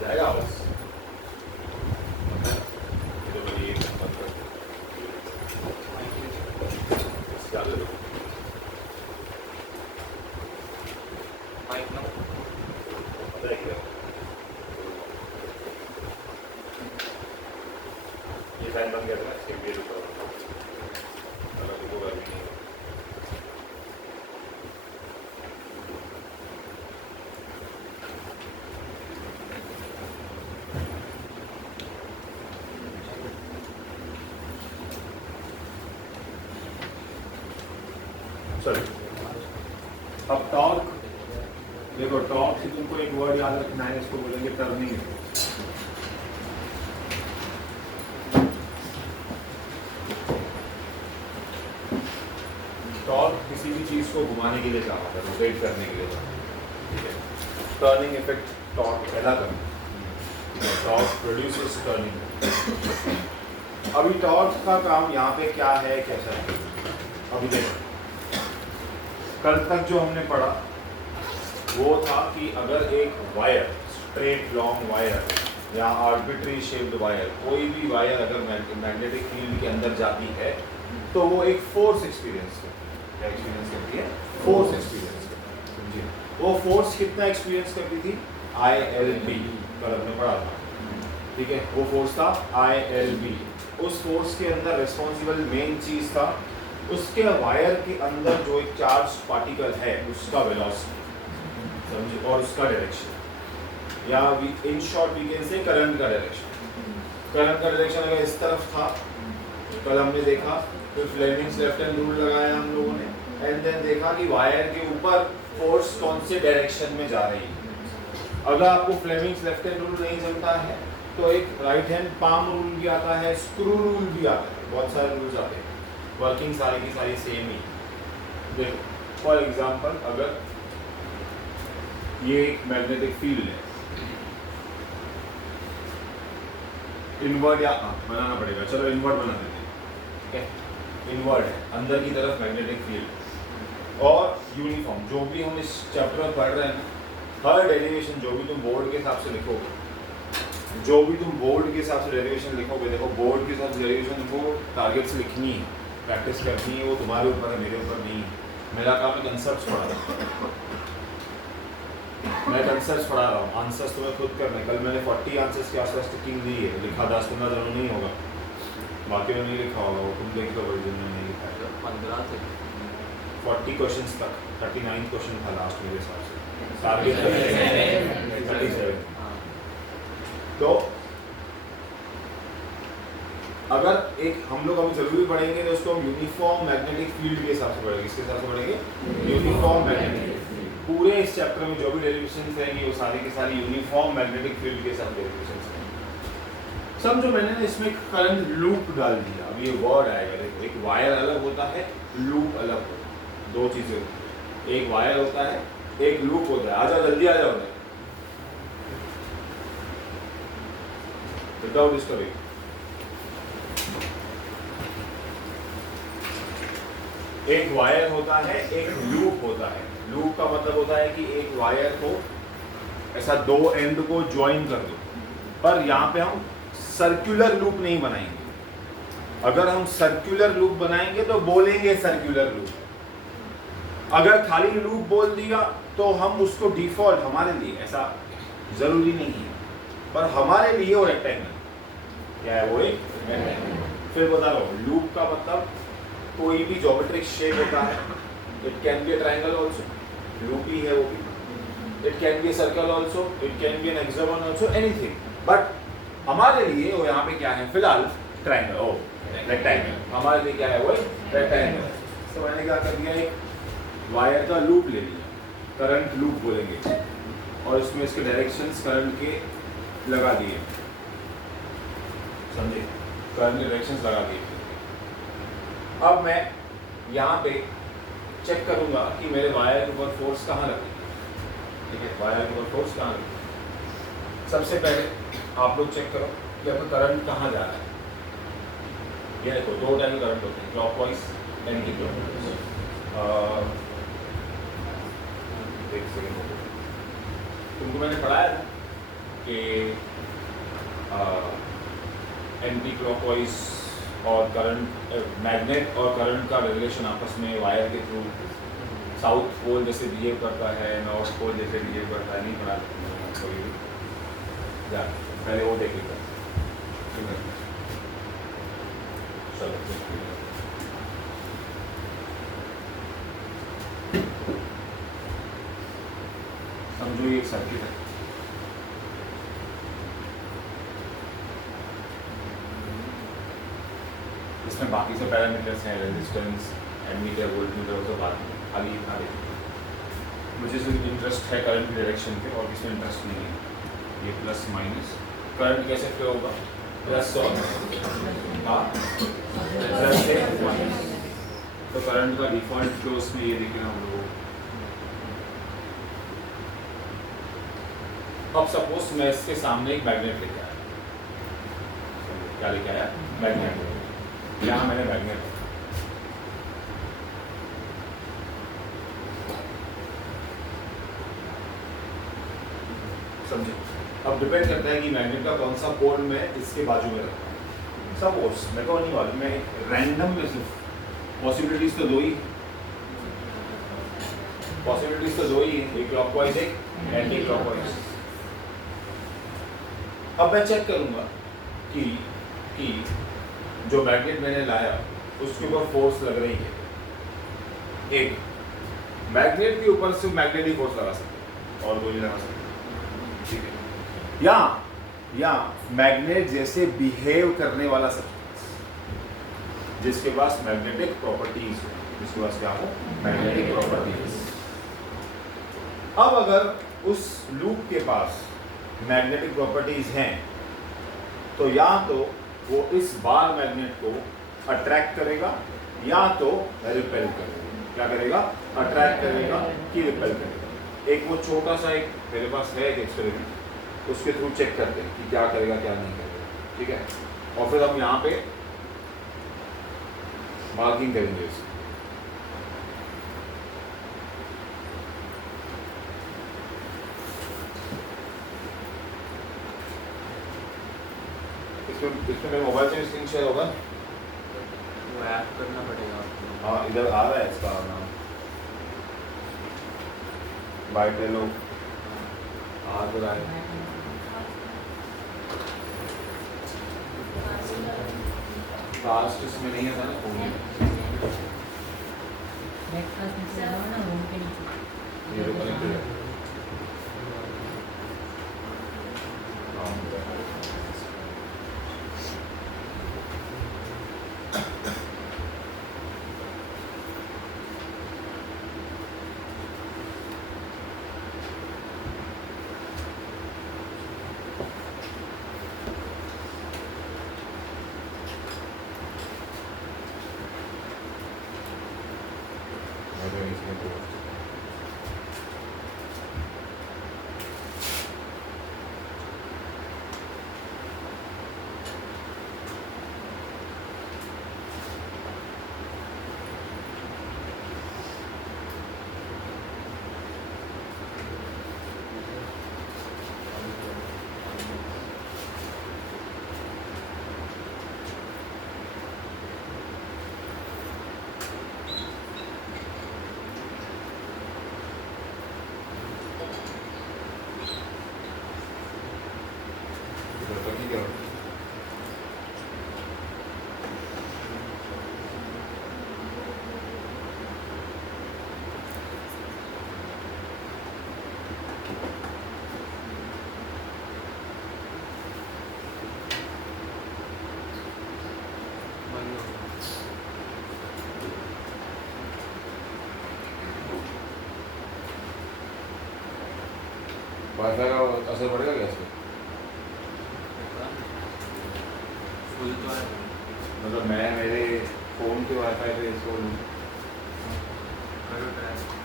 जाएगा बस। ये तो बड़ी एक मतलब चालू माइक ना पता है क्या ये फैन बन गया था ना, इसके लिए रुका अगर वो गर्मी नहीं है। चलो अब टॉर्क देखो, टॉर्क से तुमको एक वर्ड याद रखना है, इसको बोलेंगे टर्निंग। टॉर्क किसी भी चीज को घुमाने के लिए चाहता है, रोटेट करने के लिए चाहता है, ठीक है। टर्निंग इफेक्ट टॉर्क पैदा करना, टॉर्क प्रोड्यूसेस टर्निंग। अभी टॉर्क का काम यहाँ पे क्या है, कैसा है। अभी देखो, कल तक जो हमने पढ़ा वो था कि अगर एक वायर, स्ट्रेट लॉन्ग वायर या आर्बिट्री शेप्ड वायर, कोई भी वायर अगर मैग्नेटिक फील्ड के अंदर जाती है तो वो एक फोर्स एक्सपीरियंस करती है, फोर्स एक्सपीरियंस करती है, समझिए। वो फोर्स कितना एक्सपीरियंस करती थी, ILB, कल हमने पढ़ा था, ठीक है। वो फोर्स था ILB। उस फोर्स के अंदर रिस्पॉन्सिबल मेन चीज था उसके वायर के अंदर जो एक चार्ज पार्टिकल है उसका वेलोसिटी, समझिए, और उसका डायरेक्शन, या in short we can say current का डायरेक्शन। करंट का डायरेक्शन अगर इस तरफ था, कल हमने देखा, फिर फ्लेमिंग्स लेफ्ट हैंड रूल लगाया हम लोगों ने, एंड देन देखा कि वायर के ऊपर फोर्स कौन से डायरेक्शन में जा रही है। अगर आपको फ्लेमिंग्स लेफ्ट हैंड रूल नहीं जमता है तो एक राइट हैंड पाम रूल भी आता है, स्क्रू रूल भी आता है, बहुत सारे रूल्स आते हैं, वर्किंग सारी की सारी सेम ही। देखो फॉर एग्जांपल, अगर ये एक मैग्नेटिक फील्ड है, इनवर्ट या बनाना पड़ेगा, चलो इनवर्ट बना देते हैं, ठीक है। इनवर्ट है, अंदर की तरफ मैग्नेटिक फील्ड और यूनिफॉर्म। जो भी हम इस चैप्टर में पढ़ रहे हैं ना, हर डेरिवेशन जो भी तुम बोर्ड के हिसाब से लिखोगे, जो भी तुम बोर्ड के हिसाब से डेरिवेशन लिखोगे, देखो बोर्ड के हिसाब से डेरिवेशन तुमको टारगेट्स लिखनी है, प्रैक्टिस करनी है, वो तुम्हारे ऊपर है, मेरे ऊपर नहीं है। मेरा काम है कंसेप्ट्स पढ़ाना, मैं कंसेप्ट्स पढ़ा रहा हूँ, आंसर्स तुम्हें खुद करने। कल मैंने 40 आंसर्स के आसपास टिकिंग दी है, लिखा 10-15 जरूर नहीं होगा, बाकी में नहीं लिखा होगा, वो तुम देख लो वर्जन में नहीं लिखा है। 15 से 40 क्वेश्चन तक, 39 क्वेश्चन था लास्ट मेरे हिसाब से, टारगेट 37। तो अगर एक हम लोग अभी जरूरी पढ़ेंगे तो उसको हम यूनिफॉर्म मैग्नेटिक फील्ड के हिसाब से पढ़ेंगे। इसके हिसाब से पढ़ेंगे यूनिफॉर्म मैग्नेटिक। पूरे इस चैप्टर में जो भी डेरिवेशंस रहेंगी वो सारी की सारी यूनिफॉर्म मैग्नेटिक फील्ड के साथ डेरिवेशंस हैं। समझो मैंने ना इसमें करंट लूप डाल दिया, अब ये वर्ड आएगा, देखो एक वायर अलग होता है, लूप अलग होता है, दो चीजें होती है, एक वायर होता है, एक लूप होता है। आ जाओ जल्दी आ जाओ, विदाउट डिस्टर्बिंग। एक वायर होता है, एक लूप होता है। लूप का मतलब होता है कि एक वायर को ऐसा दो एंड को ज्वाइन कर दो, पर यहाँ पे हम सर्कुलर लूप नहीं बनाएंगे। अगर हम सर्कुलर लूप बनाएंगे तो बोलेंगे सर्कुलर लूप। अगर खाली लूप बोल दिया तो हम उसको डिफॉल्ट, हमारे लिए ऐसा जरूरी नहीं है, पर हमारे लिए वो रेक्टेंगल क्या है, वो एक रेक्टेंगल। फिर बता रहा हूँ, लूप का मतलब कोई भी ज्योमेट्रिक शेप होता है, it can be a triangle also, loop ही है वो भी। It can be a circle also, it can be an hexagon also, anything. But हमारे लिए वो यहाँ पे क्या है फिलहाल, ट्रायंगल, ओ रेक्टेंगल। हमारे लिए क्या है, वो रेक्टेंगल। तो मैंने क्या कर दिया, एक वायर का लूप ले लिया, करंट लूप बोलेंगे, और इसमें इसके डायरेक्शंस करंट के लगा दिए, समझे, करंट के डायरेक्शंस लगा दिए। अब मैं यहाँ पे चेक करूंगा कि मेरे वायर के ऊपर फोर्स कहाँ लगी, ठीक है, वायर के ऊपर फोर्स कहाँ लगी। सबसे पहले आप लोग चेक करो कि आपका करंट कहाँ जा रहा है। ये देखो, दो टाइप के करंट होते हैं, क्लॉकवाइज, एंटी क्लॉकवाइज। एक सेकेंड, तुमको मैंने पढ़ाया था के एंटी क्लॉकवाइज और करंट मैग्नेट और करंट का रेगुलेशन आपस में वायर के थ्रू साउथ पोल जैसे बिहेव करता है, नॉर्थ पोल जैसे बिहेव करता है, नहीं पढ़ा कभी जा पहले वो देखेगा। चलो समझो ये एक सर्किट है, इसमें बाकी से पैरामीटर्स हैं, रेजिस्टेंस, एमीटर, वोल्टमीटर, वो सब बात में खाली इतना देखिए। मुझे सिर्फ इंटरेस्ट है करंट की डायरेक्शन पे और इसमें इंटरेस्ट नहीं है। ये प्लस माइनस करंट कैसे फ्लो होगा, प्लस और प्लस से माइनस, तो करंट का डिफॉल्ट फ्लो उसमें ये देखना हम लोग। अब सपोज मैं इसके सामने एक मैग्नेट लेके आया, क्या लेके आया, मैग्नेट। यहाँ मैंने मैग्नेट समझे। अब डिपेंड करता है कि मैग्नेट का कौन सा पोल मैं इसके बाजू में रखता हूँ। सपोज मेरे को नहीं मालूम, मैं रैंडम में सिर्फ पॉसिबिलिटीज तो दो ही है, एक क्लॉकवाइज एक एंटी क्लॉकवाइज। अब मैं चेक करूंगा कि जो मैग्नेट मैंने लाया उसके ऊपर फोर्स लग रही है। एक मैग्नेट के ऊपर सिर्फ मैग्नेट ही फोर्स लगा सकते और कोई नहीं लगा सकता, ठीक है। या मैग्नेट जैसे बिहेव करने वाला सब्सटेंस जिसके पास मैग्नेटिक प्रॉपर्टीज हो, जिसके पास क्या हो, मैग्नेटिक प्रॉपर्टीज। अब अगर उस लूप के पास मैग्नेटिक प्रॉपर्टीज हैं तो या तो वो इस बार मैग्नेट को अट्रैक्ट करेगा या तो रिपेल करेगा। क्या करेगा, अट्रैक्ट करेगा कि रिपेल करेगा। एक वो छोटा सा एक मेरे पास है एक एक्सपेरिमेंट, उसके थ्रू चेक करते हैं कि क्या करेगा क्या नहीं करेगा, ठीक है। और फिर हम यहाँ पे मार्किंग करेंगे इसको। इसमें मेरे मोबाइल से स्क्रीन शेयर होगा, वो ऐप करना पड़ेगा आपको। हाँ इधर आ रहा है इसका नाम, बाइटेलो आ तो रहा है। फास्ट इसमें नहीं है था ना फोन में, ये तो कनेक्टेड है। वाईफाई का असर पड़ेगा क्या इसमें? फुल तो है, मतलब मैं मेरे फ़ोन के वाईफाई पे इसको करो ट्राई।